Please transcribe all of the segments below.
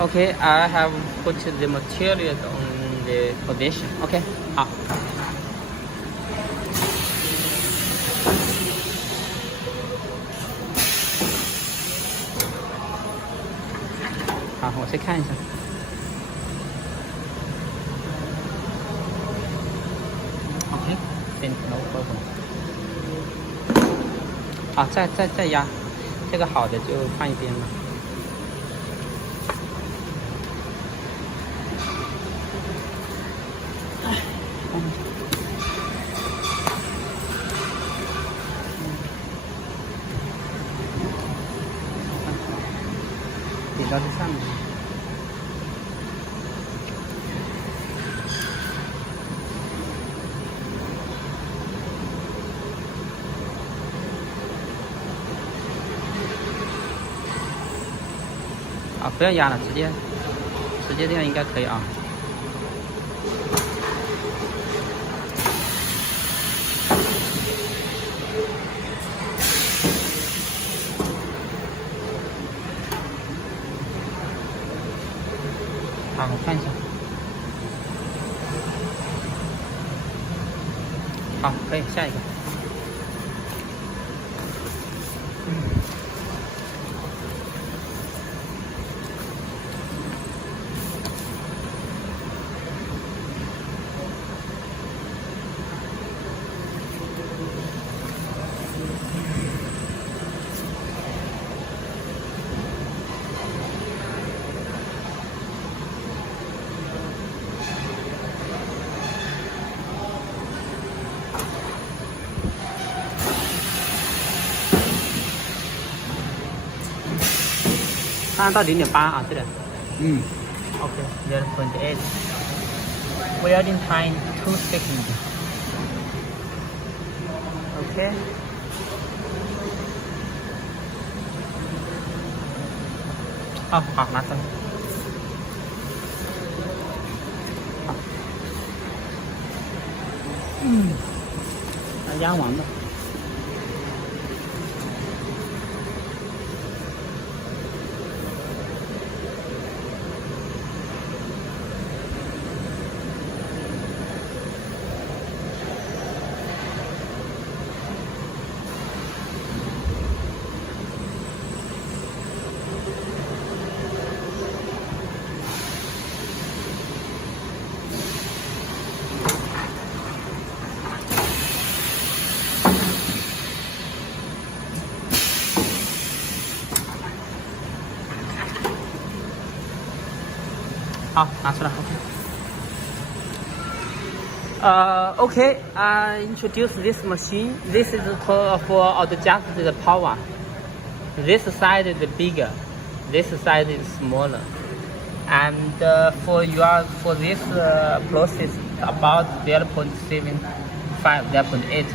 Okay, I have put the materials on the position. Okay, 好。好，我先看一下。OK， no problem。好，再压，这个好的就放一边了。顶到这上面。啊，不要压了，直接这样应该可以啊。好，我看一下。好，可以，下一个。按到0.8啊，对的。OK， 0.8。Welding time 2 seconds。OK。好，拿走。好。压完了。好，拿出来。OK. I introduce this machine. This is for adjust the power. This side is bigger. This side is smaller. And for this process about 0.75, 0.8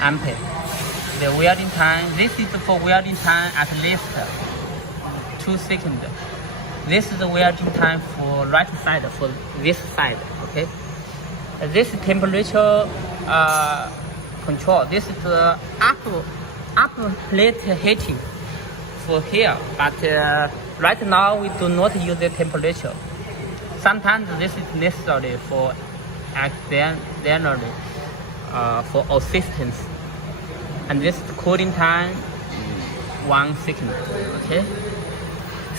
ampere. The welding time. This is for welding time at least 2 seconds. This is the welding time for right side, for this side, okay? This temperature control. This is the upper plate heating for here, but right now we do not use the temperature. Sometimes this is necessary for accidentally for assistance. And this cooling time 1 second, okay?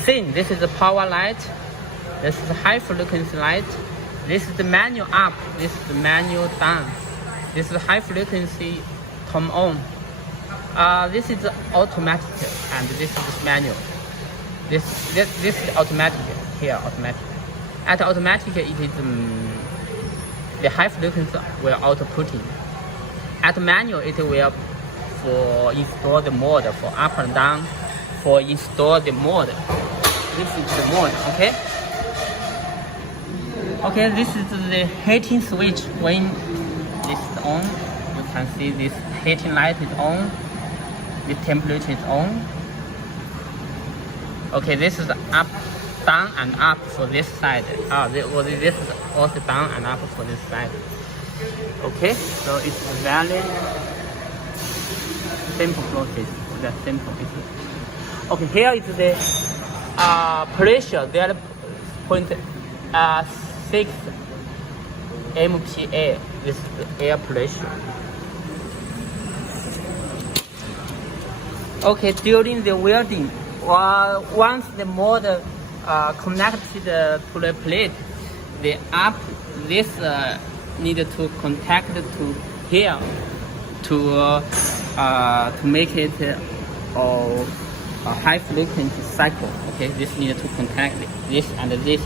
This is the power light. This is the high frequency light. This is the manual up. This is the manual down. This is the high frequency turn on. This is automatic, and this is manual. This is automatic. Here automatic. At automatic it is the high frequency will auto putting. At manual it will for install the mode for up and down. For install the mode. This is the mode, okay? Okay, this is the heating switch. When this is on, you can see this heating light is on. The temperature is on. Okay, this is up, down and up for this side. This is also down and up for this side. Okay, so it's very simple process. That's simple. Okay, here is the pressure 0.6 MPa. This is the air pressure. Okay, during the welding, once the mold connected to the plate, this need to contact to here to make it a high frequency cycle. Okay, this need to contact this, and this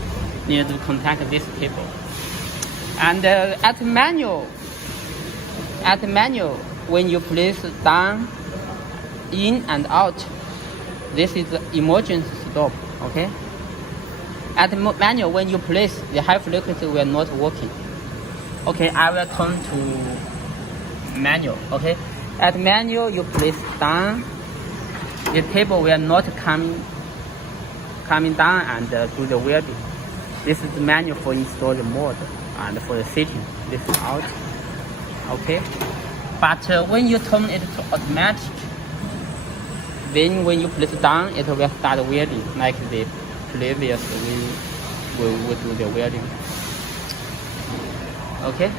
need to contact this cable. And at manual, when you place down, in and out, this is the emergency stop. Okay. At manual, when you place, the high frequency will not working. Okay, I will turn to manual. Okay, at manual you place down, the table will not coming down and do the welding. This is the manual for install the mold and for the setting. This is out. Okay, but when you turn it to automatic, then when you place down, it will start welding like the previous we will do the welding. Okay.